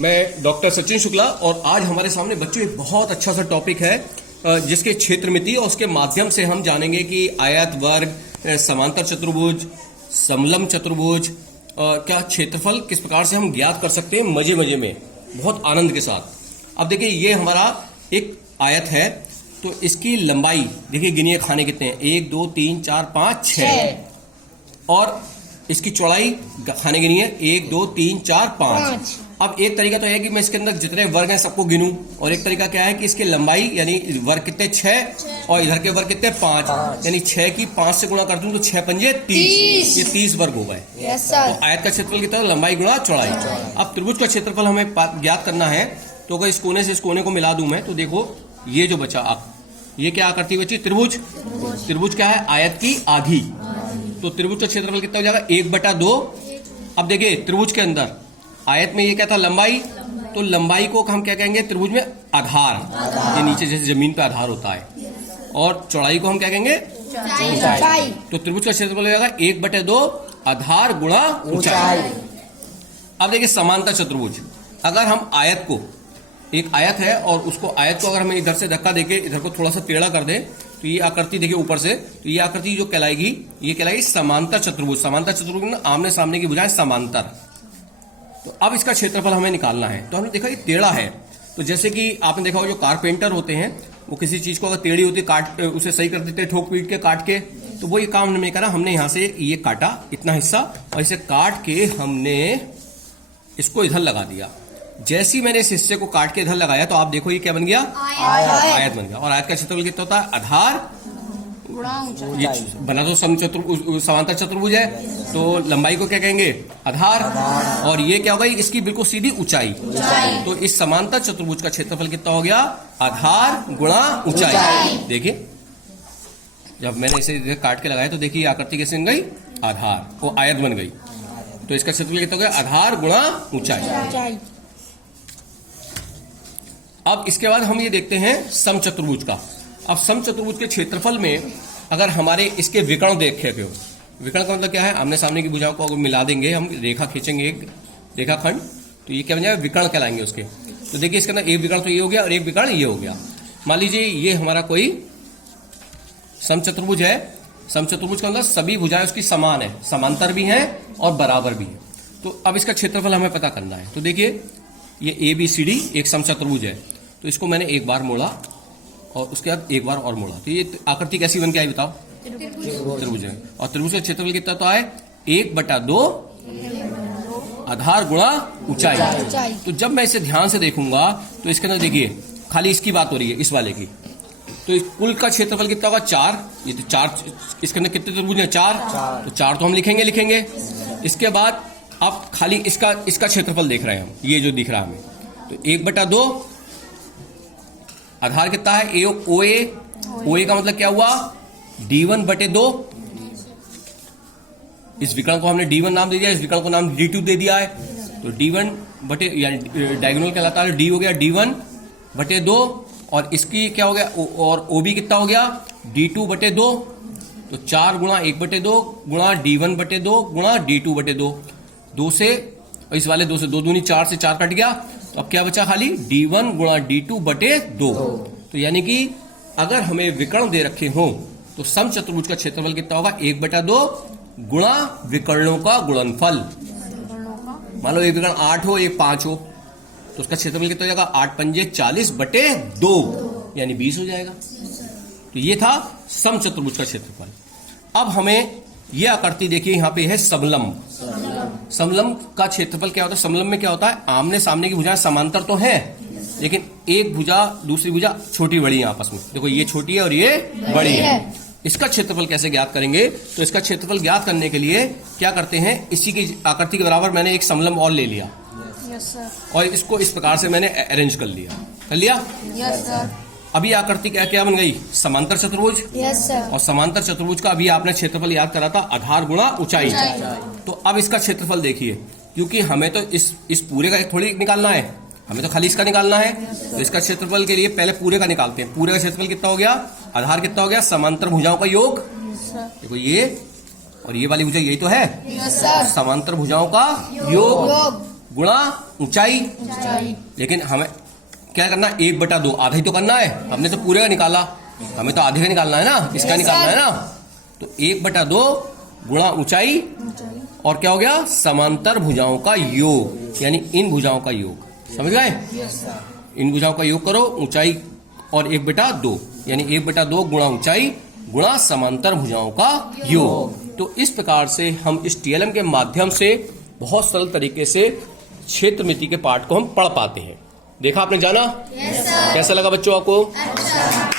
मैं डॉक्टर सचिन शुक्ला और आज हमारे सामने बच्चों एक बहुत अच्छा सा टॉपिक है जिसके क्षेत्रमिति और उसके माध्यम से हम जानेंगे कि आयत, वर्ग, समांतर चतुर्भुज, समलंब चतुर्भुज क्या क्षेत्रफल किस प्रकार से हम ज्ञात कर सकते हैं मजे मजे में, बहुत आनंद के साथ। अब देखिए ये हमारा एक आयत है तो इसकी लंबाई देखिए, गिनिए खाने कितने हैं, 1 2 3 4 5 6 और इसकी चौड़ाई खाने गिनिए 1 2 3 4 5। अब एक तरीका तो है कि मैं इसके अंदर जितने वर्ग हैं सबको गिनूं, और एक तरीका क्या है कि इसकी लंबाई यानी वर्ग कितने 6 और इधर के वर्ग कितने 5, यानी 6 की 5 से गुणा कर दूं तो 6 पंजे 30, ये 30 वर्ग हो गए। तो आयत का क्षेत्रफल कितना, लंबाई गुणा चौड़ाई। अब त्रिभुज का क्षेत्रफल हमें ज्ञात करना है, तो अगर इस कोने से इस कोने को मिला दूं मैं तो देखो ये जो बचा, आप ये क्या आकृति बची, त्रिभुज। त्रिभुज क्या है, आयत की आधी। तो त्रिभुज का क्षेत्रफल कितना हो जाएगा 1/2। अब देखिए त्रिभुज के अंदर आयत में ये क्या था, लंबाई, तो लंबाई को हम क्या कहेंगे त्रिभुज में, आधार। ये नीचे जैसे जमीन पे आधार होता है, और चौड़ाई को हम क्या कहेंगे, ऊंचाई। तो त्रिभुज का क्षेत्रफल हो जाएगा 1/2 आधार गुणा ऊंचाई। अब देखिए समांतर चतुर्भुज, अगर हम आयत को, एक आयत है और उसको आयत को अगर हम इधर से धक्का देके इधर को थोड़ा सा टेढ़ा कर दें तो ये आकृति देखिए ऊपर से, तो ये आकृति जो कहलाएगी ये कहलाएगी समांतर चतुर्भुज। समांतर चतुर्भुज में आमने सामने की भुजाएं समांतर। तो अब इसका क्षेत्रफल हमें निकालना है, तो हमने देखा ये टेढ़ा है, तो जैसे कि आपने देखा हो जो कारपेंटर होते हैं वो किसी चीज को अगर टेढ़ी होती है काट उसे सही कर देते हैं, ठोक पीट के काट के, तो वो ये काम हमने करा, हमने यहाँ से ये काटा इतना हिस्सा और इसे काट के हमने इसको इधर लगा दिया। जैसे ही मैंने इस हिस्से को काट के इधर लगाया तो आप देखो ये क्या बन गया, आयत बन गया। और आयत का क्षेत्रफल कितना होता है, आधार ये बना तो समांतर चतुर्भुज है, तो लंबाई को क्या कहेंगे, आधार, और ये क्या होगा, इसकी बिल्कुल सीधी ऊंचाई। तो इस समांतर चतुर्भुज का क्षेत्रफल कितना हो गया, आधार गुणा ऊंचाई। देखिए जब मैंने इसे काट के लगाया तो देखिए आकृति कैसे बन गई, आधार, वो आयत बन गई। तो इसका क्षेत्रफल कितना हो गया, आधार गुणा ऊंचाई। अब इसके बाद हम ये देखते हैं समचतुर्भुज का। अब समचतुर्भुज के क्षेत्रफल में अगर हमारे इसके विकर्ण देखे हो, विकर्ण का मतलब क्या है, आमने सामने की भुजाओं को अगर मिला देंगे, हम रेखा खींचेंगे एक रेखाखंड, तो ये क्या बन जाएगा, विकर्ण कहलाएंगे उसके। तो देखिए इसके अंदर एक विकर्ण तो ये हो गया और एक विकर्ण ये हो गया। मान लीजिए ये हमारा कोई समचतुर्भुज है। समचतुर्भुज के अंदर सभी भुजाएं उसकी समान है, समांतर भी हैं और बराबर भी है। तो अब इसका क्षेत्रफल हमें पता करना है। तो देखिए ये ABCD एक समचतुर्भुज है, तो इसको मैंने एक बार मोड़ा और उसके बाद एक बार और मोड़ा, तो ये आकृति कैसी बन के आई बताओ, त्रिभुज है। और त्रिभुज का क्षेत्रफल कितना तो आए 1/2 आधार गुणा ऊंचाई। तो जब मैं इसे ध्यान से देखूंगा तो इसके अंदर देखिए खाली इसकी बात हो रही है, इस वाले की, तो इस कुल का क्षेत्रफल कितना होगा 4। ये तो 4, इसके अंदर कितने त्रिभुज हैं, 4। तो 4 तो हम लिखेंगे। इसके बाद अब खाली इसका क्षेत्रफल देख रहे हैं हम, ये जो दिख रहा है हमें, तो 1/2 आधार कितना है, OA का मतलब क्या हुआ, D1/2। इस विकर्ण को हमने D1 नाम दे दिया, इस विकर्ण को नाम D2 दे दिया है, तो D1 यानी डायगोनल कहलाता है, D हो गया D1/2, और इसकी क्या हो गया, और OB कितना हो गया, D2/2। तो 4 गुणा 1/2 गुणा D1/2 गुणा D2/2, 2 से, और इस वाले 2 से 2 दूनी 4 से 4 कट गया, तो अब क्या बचा, खाली D1 गुणा D2/2। तो यानी कि अगर हमें विकर्ण दे रखे हो तो समचतुर्भुज का क्षेत्रफल कितना होगा, 1/2 गुणा विकर्णों का गुणनफल। मान लो एक विकर्ण 8 हो, एक 5 हो, तो उसका क्षेत्रफल कितना हो जाएगा, 8 पंजे 40/2 यानी 20 हो जाएगा। तो ये था समचतुर्भुज का क्षेत्रफल। अब हमें यह आकृति देखिए, यहाँ पे है समलंब। समलंब का क्षेत्रफल क्या होता है, समलंब में क्या होता है, आमने सामने की भुजाएं समांतर तो हैं, लेकिन एक भुजा दूसरी भुजा छोटी बड़ी है आपस में, देखो ये छोटी है और ये बड़ी है। इसका क्षेत्रफल कैसे ज्ञात करेंगे, तो इसका क्षेत्रफल ज्ञात करने के लिए क्या करते हैं, इसी की आकृति के बराबर मैंने एक समलंब और ले लिया, और इसको इस प्रकार से मैंने अरेंज कर लिया। अभी आकृति क्या क्या बन गई, समांतर चतुर्भुज। और समांतर चतुर्भुज का अभी आपने क्षेत्रफल याद करा था, आधार गुणा ऊंचाई। तो अब इसका क्षेत्रफल देखिए, क्योंकि हमें तो इस पूरे का थोड़ी निकालना है, हमें तो खाली इसका निकालना है। तो इसका क्षेत्रफल के लिए पहले पूरे का निकालते हैं। पूरे का क्षेत्रफल कितना हो गया, आधार कितना हो गया, समांतर भुजाओं का योग। देखो ये और ये वाली भुजा यही तो है, समांतर भुजाओं का योग गुणा ऊंचाई। लेकिन हमें क्या करना, 1/2 आधा ही तो करना है, हमने तो पूरे का निकाला, हमें तो आधे का निकालना है ना, इसका निकालना है ना। तो 1/2 गुणा ऊंचाई और क्या हो गया, समांतर भुजाओं का योग, यानी इन भुजाओं का योग। समझ गए? इन भुजाओं का योग करो, ऊंचाई और 1/2, यानी 1/2 गुणा ऊंचाई गुणा समांतर भुजाओं का योग। तो इस प्रकार से हम इस टीएलएम के माध्यम से बहुत सरल तरीके से क्षेत्रमिति के पाठ को हम पढ़ पाते हैं। देखा आपने, जाना? कैसा लगा बच्चों आपको? अच्छा।